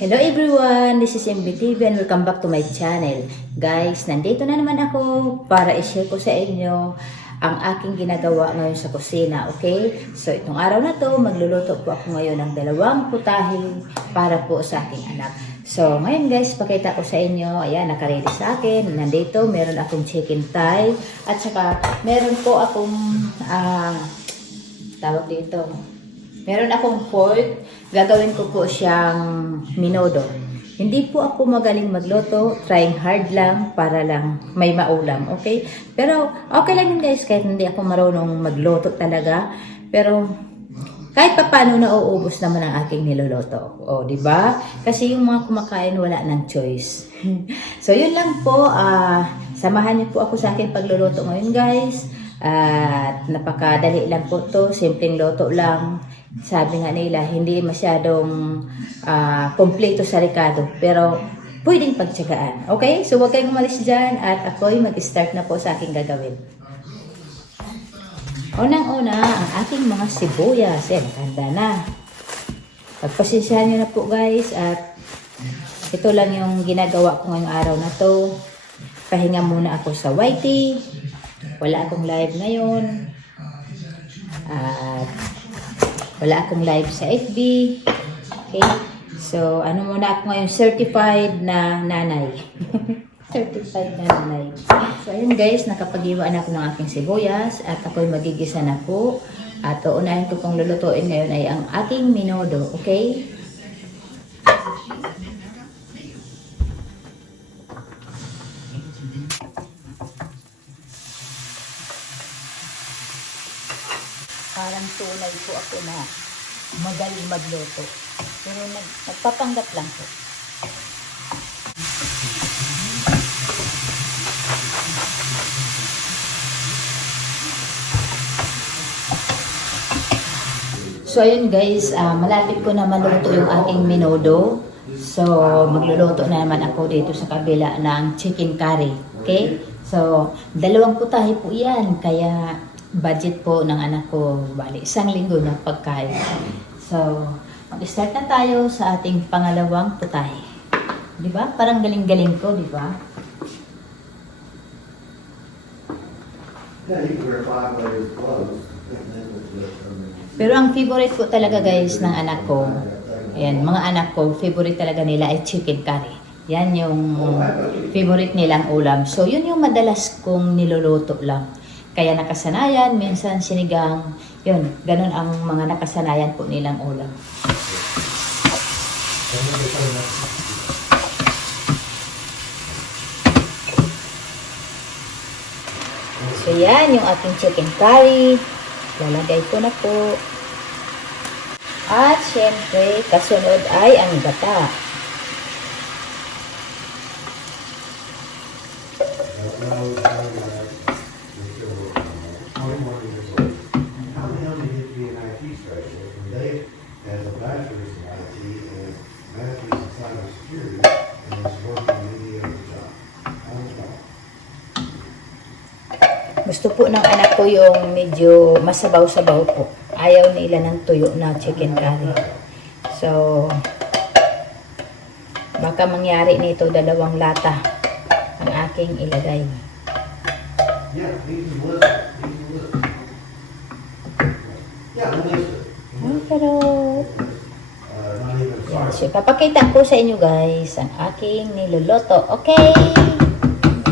Hello everyone! This is MBTV and welcome back to my channel. Guys, nandito na naman ako para i-share ko sa inyo ang aking ginagawa ngayon sa kusina, okay? So, itong araw na to, magluluto po ako ngayon ng dalawang putahe para po sa aking anak. So, ngayon guys, pakita ko sa inyo, ayan, nakaredy sa akin. Nandito, meron akong chicken thigh at saka meron po akong, ah, tawag dito, Meron akong pork, gagawin ko po siyang minodo. Hindi po ako magaling magluto, trying hard lang para lang may maulam, okay? Pero okay lang yun guys, kahit hindi ako marunong magluto talaga. Pero kahit pa paano nauubos naman ang aking niluluto. O, di ba? Kasi yung mga kumakain wala ng choice. so, yun lang po. ah samahan niyo po ako sa aking pagluluto ngayon guys. At napakadali lang po to, simpleng luto lang. Sabi nga nila, hindi masyadong ah, kompleto sa rekado, pero pwedeng pagtsagaan. Okay? So huwag kayong umalis dyan at ako'y mag-start na po sa aking gagawin. Unang-una, ang aking mga sibuyas. Eh, handa na. Pagpasensyahan nyo na po guys at ito lang yung ginagawa ko ngayong araw na to. Pahinga muna ako sa YT. Wala akong live ngayon. At wala akong live sa FB. Okay? So, ano muna ako ngayon, certified na nanay. certified na nanay. So, ayun guys, nakapag-iwa na ako ng aking sibuyas at ako'y magigisa na po. At uunahin ko pong lulutuin ngayon ay ang aking minodo. Okay? Parang tunay po ako na magaling magluto. Pero nag, nagpapanggap lang po. So ayun guys, ah, malapit ko na maluto yung aking minodo. So magluluto na naman ako dito sa kabila ng chicken curry. Okay? So dalawang putahe po yan. Kaya budget po ng anak ko, bali isang linggo na pagkain. So mag-start na tayo sa ating pangalawang putahe. Di ba? Parang galing-galing ko, di ba? Pero ang favorite po talaga guys ng anak ko, ayan, mga anak ko, favorite talaga nila ay chicken curry. Yan yung favorite nilang ulam. So, yun yung madalas kong niluluto lang. Kaya nakasanayan, minsan sinigang, yun, ganun ang mga nakasanayan po nilang ulam. So, yan yung aking chicken curry. Lalagay ko na po. At syempre, kasunod ay ang gata. Gusto po ng anak ko yung medyo masabaw-sabaw po. Ayaw nila ng tuyo na chicken curry. So, baka mangyari nito dalawang lata ang aking ilagay. Yeah. Ah, pero, papakita ko sa inyo guys ang aking niluluto. Okay?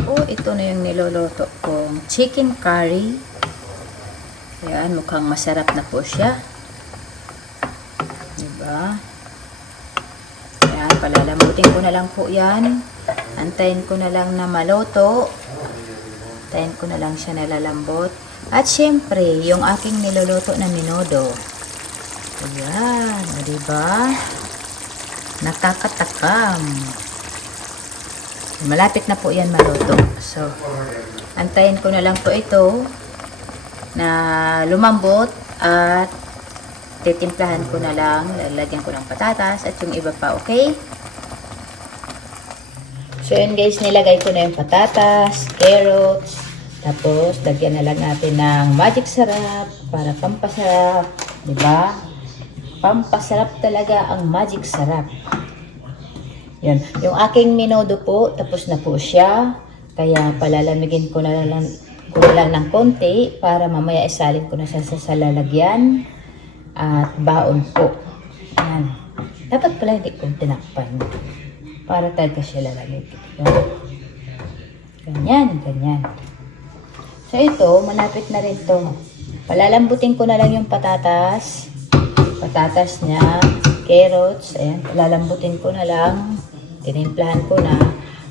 Oh, ito na yung niluluto kong chicken curry. Ayan, mukhang masarap na po siya. Diba? Ayan, palalamutin ko na lang po yan. Antayin ko na lang na maluto. Antayin ko na lang siya nalalambot. At syempre, yung aking niluluto na minodo. Ayan, o diba? Nakakatakam. Malapit na po yan maluto. So, antayin ko na lang po ito na lumambot at titimplahan ko na lang, lalagyan ko ng patatas at yung iba pa, okay? So yun guys, nilagay ko na yung patatas, carrots, tapos lagyan na lang natin ng magic sarap para pampasarap, ba? Pampasarap talaga ang magic sarap. Yun. Yung aking minodo po, tapos na po siya. Kaya palalamigin ko na lang, ko na lang ng konti para mamaya isalin ko na siya sa, sa lalagyan. At baon po. Yan. Dapat pala hindi kong tinakpan. Para talaga siya lalamig. Yan. Ganyan, ganyan. So ito, malapit na rin to. Palalambutin ko na lang yung patatas. Patatas niya, carrots, ayan, palalambutin ko na lang. Tinimplahan ko na.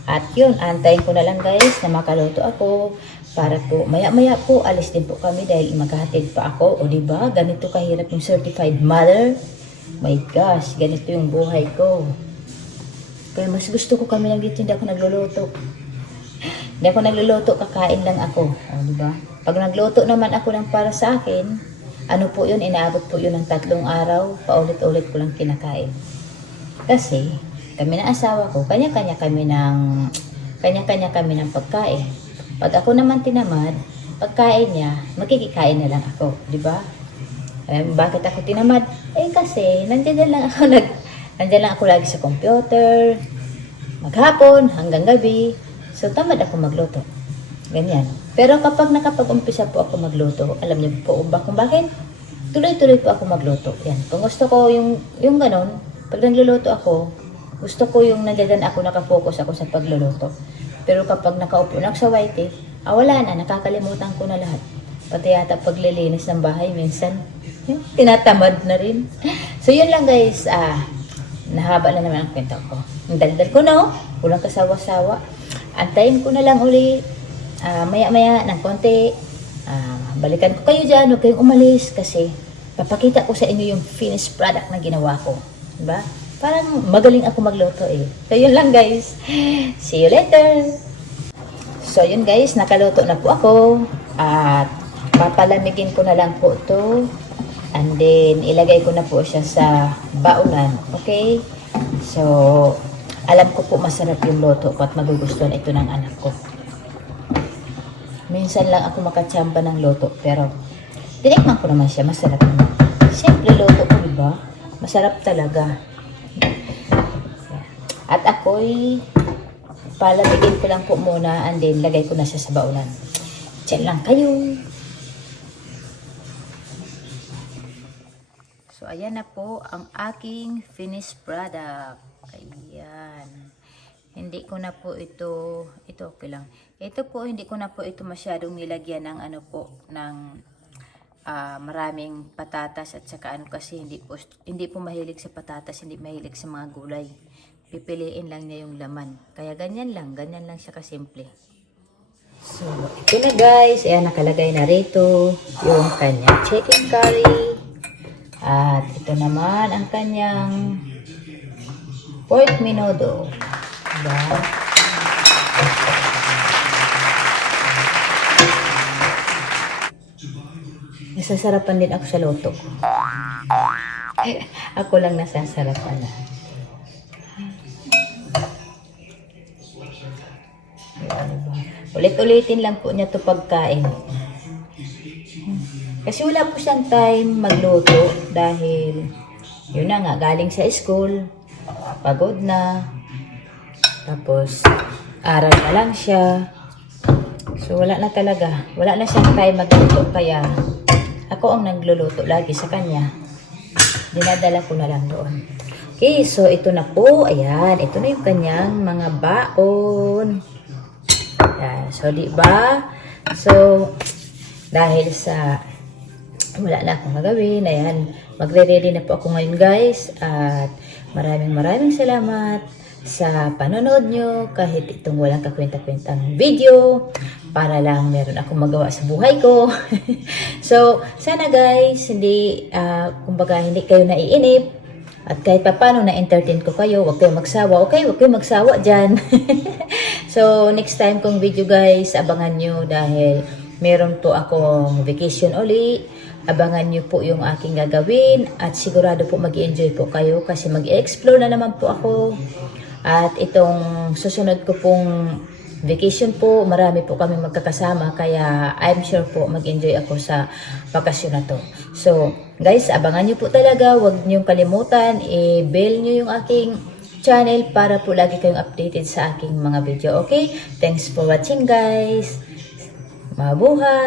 At yun, antayin ko na lang guys na makaluto ako. Para po, maya-maya po, alis din po kami dahil maghahatid pa ako. O di ba ganito kahirap yung certified mother. My gosh, ganito yung buhay ko. Kaya mas gusto ko kami lang dito, hindi ako nagluluto. Hindi ako nagluluto, kakain lang ako. O, di? Pag nagluto naman ako ng para sa akin, ano po yun, inaabot po yun ng tatlong araw, paulit-ulit ko lang kinakain. Kasi, kami ng asawa ko, kanya-kanya kami ng, kanya-kanya kami ng pagkain. Pag ako naman tinamad, pagkain niya, makikikain na lang ako, di ba? Eh, bakit ako tinamad? Eh kasi, nandiyan lang ako nag, nandiyan lang ako lagi sa computer, maghapon hanggang gabi. So, tamad ako magluto. Ganyan. Pero kapag nakapag-umpisa po ako magluto, alam niyo po ba kung bakit? Tuloy-tuloy po ako magluto. Yan. Kung gusto ko yung, yung ganon, pag nagluluto ako, gusto ko yung nandiyan ako, nakafocus ako sa pagluluto. Pero kapag nakaupo na sa white, ah, wala na, nakakalimutan ko na lahat. Pati yata paglilinis ng bahay, minsan, tinatamad na rin. So, yun lang guys, ah, nahaba na naman ang kwento ko. Ang daldal ko na, oh. Walang kasawa-sawa. Antayin ko na lang uli, ah, maya-maya ng konti. Ah, balikan ko kayo dyan, huwag kayong umalis kasi papakita ko sa inyo yung finished product na ginawa ko. Diba? Parang magaling ako magluto eh. So, yun lang guys. See you later! So, yun guys, nakaluto na po ako. At papalamigin ko na lang po ito. And then, ilagay ko na po siya sa baunan. Okay? So, alam ko po masarap yung luto at magugustuhan ito ng anak ko. Minsan lang ako makachamba ng luto, pero tinikman ko naman siya, masarap naman. Siyempre, luto ko, di ba? Masarap talaga. At ako'y palamigin ko lang po muna and then lagay ko na siya sa baunan. Diyan lang kayo. So, ayan na po ang aking finished product. Ayan. Hindi ko na po ito, ito okay lang. Ito po, hindi ko na po ito masyadong nilagyan ng ano po, ng ah, maraming patatas at saka ano kasi hindi po, hindi po mahilig sa patatas, hindi mahilig sa mga gulay. Pipiliin lang niya yung laman. Kaya ganyan lang, ganyan lang siya kasimple. So, ito na guys. Ayan, nakalagay na rito yung kanyang chicken curry. At ito naman ang kanyang pork minodo. Diba? Nasasarapan din ako sa loto ko. ako lang nasasarapan na. Ayan, diba? Ulit-ulitin lang po niya to pagkain. Kasi wala po siyang time magluto dahil yun na nga, galing sa school, pagod na, tapos aral na lang siya. So wala na talaga, wala na siyang time magluto kaya ako ang nagluluto lagi sa kanya. Dinadala ko na lang doon. Okay, so ito na po, ayan, ito na yung kanyang mga baon. Ayan, so di ba? So, dahil sa wala na akong magawin. Ayan, magre-ready na po ako ngayon guys. At maraming maraming salamat sa panonood nyo kahit itong walang kakwenta-kwentang video para lang meron akong magawa sa buhay ko. so, sana guys, hindi, ah, kumbaga, hindi kayo naiinip at kahit pa paano na-entertain ko kayo, huwag kayong magsawa. Okay, huwag kayong magsawa dyan. so, next time kong video guys, abangan nyo dahil meron po akong vacation uli. Abangan nyo po yung aking gagawin at sigurado po mag enjoy po kayo kasi mag-explore na naman po ako. At itong susunod ko pong vacation po, marami po kami magkakasama kaya I'm sure po mag-enjoy ako sa bakasyon na to. So, guys, abangan nyo po talaga, huwag nyo kalimutan, i-bell nyo yung aking channel para po lagi kayong updated sa aking mga video. Okay? Thanks for watching guys. Mabuhay!